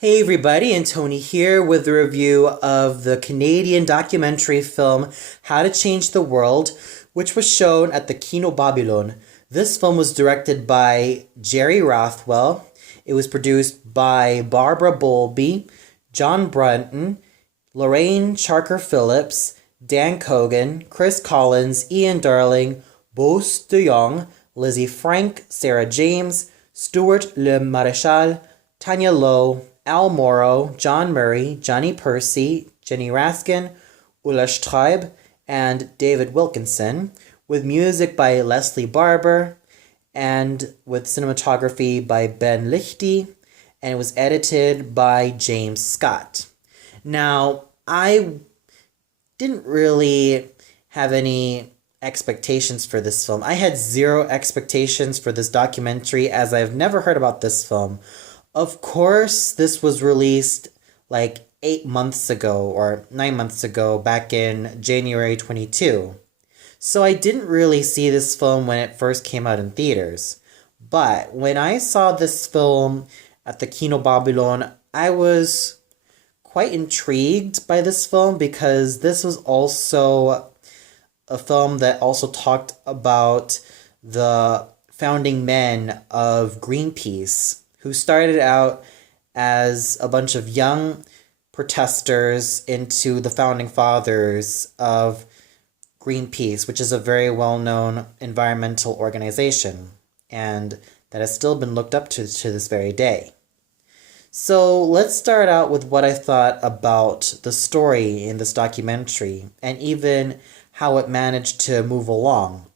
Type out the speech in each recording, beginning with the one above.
Hey everybody, and Tony here with a review of the Canadian documentary film How to Change the World, which was shown at the Kino Babylon. This film was directed by Jerry Rothwell. It was produced by Barbara Bowlby, John Brunton, Lorraine Charker Phillips, Dan Cogan, Chris Collins, Ian Darling, Bose DeYoung, Lizzie Frank, Sarah James, Stuart Le Maréchal, Tanya Lowe, Al Morrow, John Murray, Johnny Percy, Jenny Raskin, Ulla Streib, and David Wilkinson, with music by Leslie Barber, and with cinematography by Ben Lichty, and it was edited by James Scott. Now, I didn't really have any expectations for this film. I had zero expectations for this documentary as I've never heard about this film. Of course, this was released like 8 months ago or 9 months ago, back in January 22. So I didn't really see this film when it first came out in theaters. But when I saw this film at the Kino Babylon, I was quite intrigued by this film because this was also a film that also talked about the founding men of Greenpeace, who started out as a bunch of young protesters into the founding fathers of Greenpeace, which is a very well-known environmental organization, and that has still been looked up to this very day. So let's start out with what I thought about the story in this documentary, and even how it managed to move along.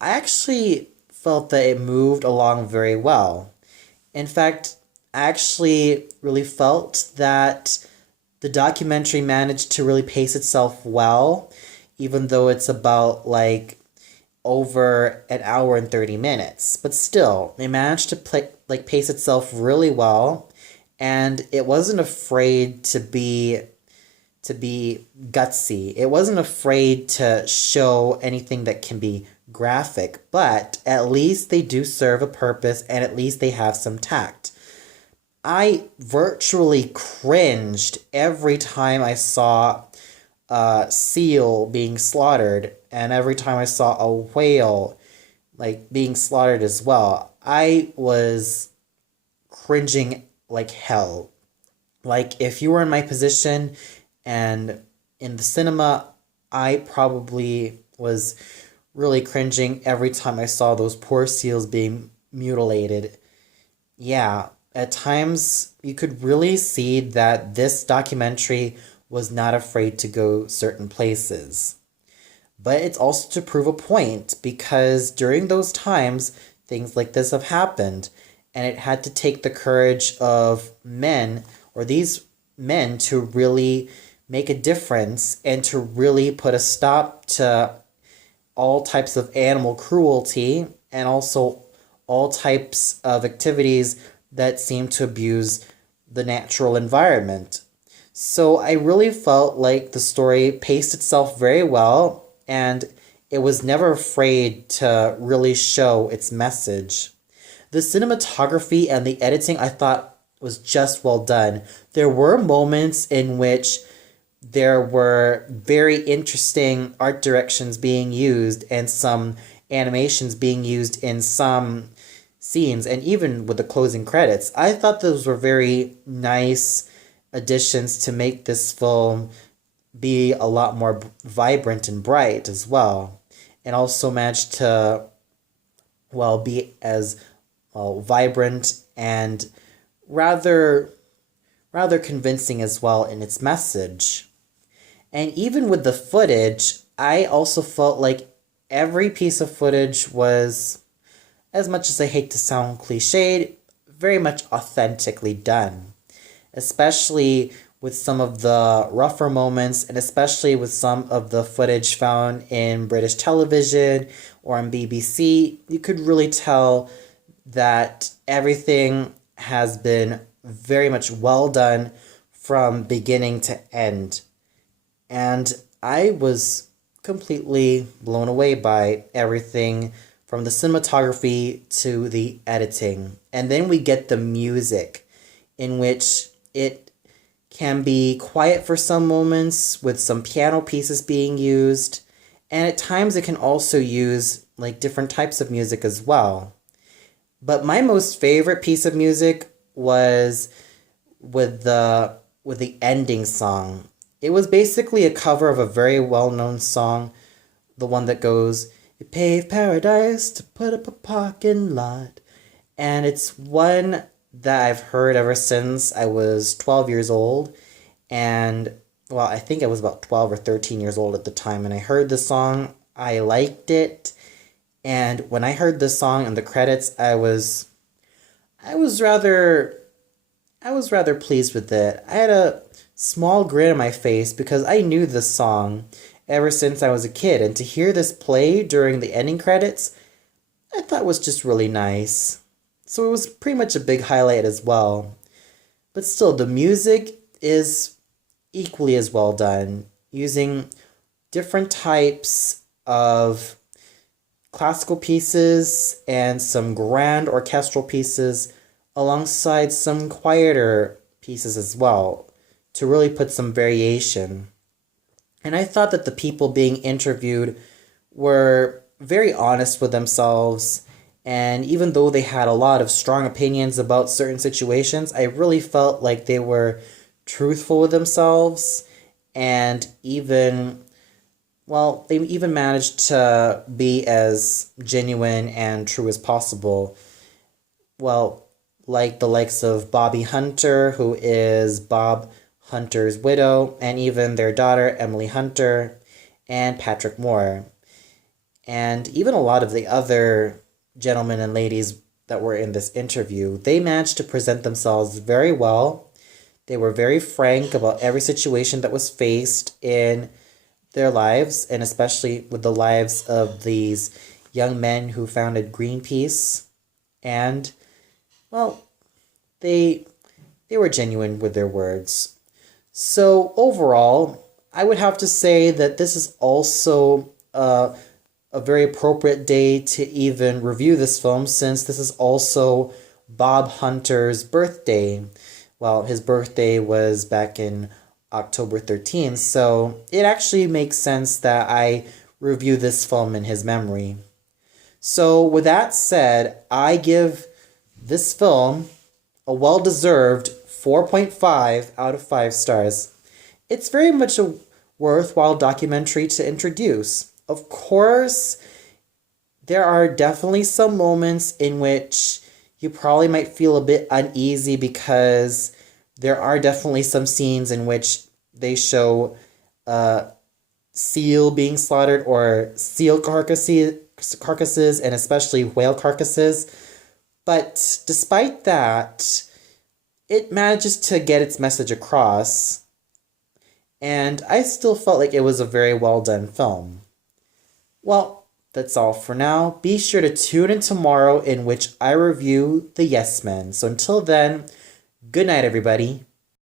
I actually felt that it moved along very well. In fact, I actually really felt that the documentary managed to really pace itself well, even though it's about like over an hour and 30 minutes. But still, it managed to pace itself really well, and it wasn't afraid to be gutsy. It wasn't afraid to show anything that can be graphic, but at least they do serve a purpose, and at least they have some tact. I virtually cringed every time I saw a seal being slaughtered, and every time I saw a whale being slaughtered as well. I was cringing like hell. Like, if you were in my position and in the cinema, I probably was really cringing every time I saw those poor seals being mutilated. Yeah, at times you could really see that this documentary was not afraid to go certain places. But it's also to prove a point, because during those times, things like this have happened, and it had to take the courage of men, or these men, to really make a difference and to really put a stop to all types of animal cruelty, and also all types of activities that seem to abuse the natural environment. So I really felt like the story paced itself very well, and it was never afraid to really show its message. The cinematography and the editing, I thought, was just well done. There were moments in which there were very interesting art directions being used and some animations being used in some scenes, and even with the closing credits. I thought those were very nice additions to make this film be a lot more vibrant and bright as well, and also managed to, well, be as well vibrant and rather convincing as well in its message. And even with the footage, I also felt like every piece of footage was, as much as I hate to sound cliched, very much authentically done. Especially with some of the rougher moments, and especially with some of the footage found in British television or on BBC, you could really tell that everything has been very much well done from beginning to end. And I was completely blown away by everything, from the cinematography to the editing. And then we get the music, in which It can be quiet for some moments with some piano pieces being used, and at times it can also use like different types of music as well. But my most favorite piece of music was with the ending song. It was basically a cover of a very well-known song, the one that goes, "You paved paradise to put up a parking lot." And it's one that I've heard ever since I was 12 years old. And, well, I think I was about 12 or 13 years old at the time. And I heard the song, I liked it. And when I heard the song and the credits, I was rather I was rather pleased with it. I had a small grin on my face because I knew this song ever since I was a kid, and to hear this play during the ending credits, I thought was just really nice. So it was pretty much a big highlight as well. But still, the music is equally as well done, using different types of classical pieces and some grand orchestral pieces alongside some quieter pieces as well to really put some variation. And I thought that the people being interviewed were very honest with themselves. And even though they had a lot of strong opinions about certain situations, I really felt like they were truthful with themselves and even, well, they even managed to be as genuine and true as possible. Well, like the likes of Bobby Hunter, who is Bob Hunter's widow, and even their daughter, Emily Hunter, and Patrick Moore. And even a lot of the other gentlemen and ladies that were in this interview, they managed to present themselves very well. They were very frank about every situation that was faced in their lives, and especially with the lives of these young men who founded Greenpeace. And, well, they were genuine with their words. So overall, I would have to say that this is also a very appropriate day to even review this film, since this is also Bob Hunter's birthday. Well, his birthday was back in October 13th, so it actually makes sense that I review this film in his memory. So with that said, I give this film a well-deserved 4.5 out of 5 stars. It's very much a worthwhile documentary to introduce. Of course, there are definitely some moments in which you probably might feel a bit uneasy because there are definitely some scenes in which they show seal being slaughtered, or seal carcasses, and especially whale carcasses. But despite that, it manages to get its message across, and I still felt like it was a very well done film. Well, that's all for now. Be sure to tune in tomorrow, in which I review The Yes Men. So until then, good night, everybody.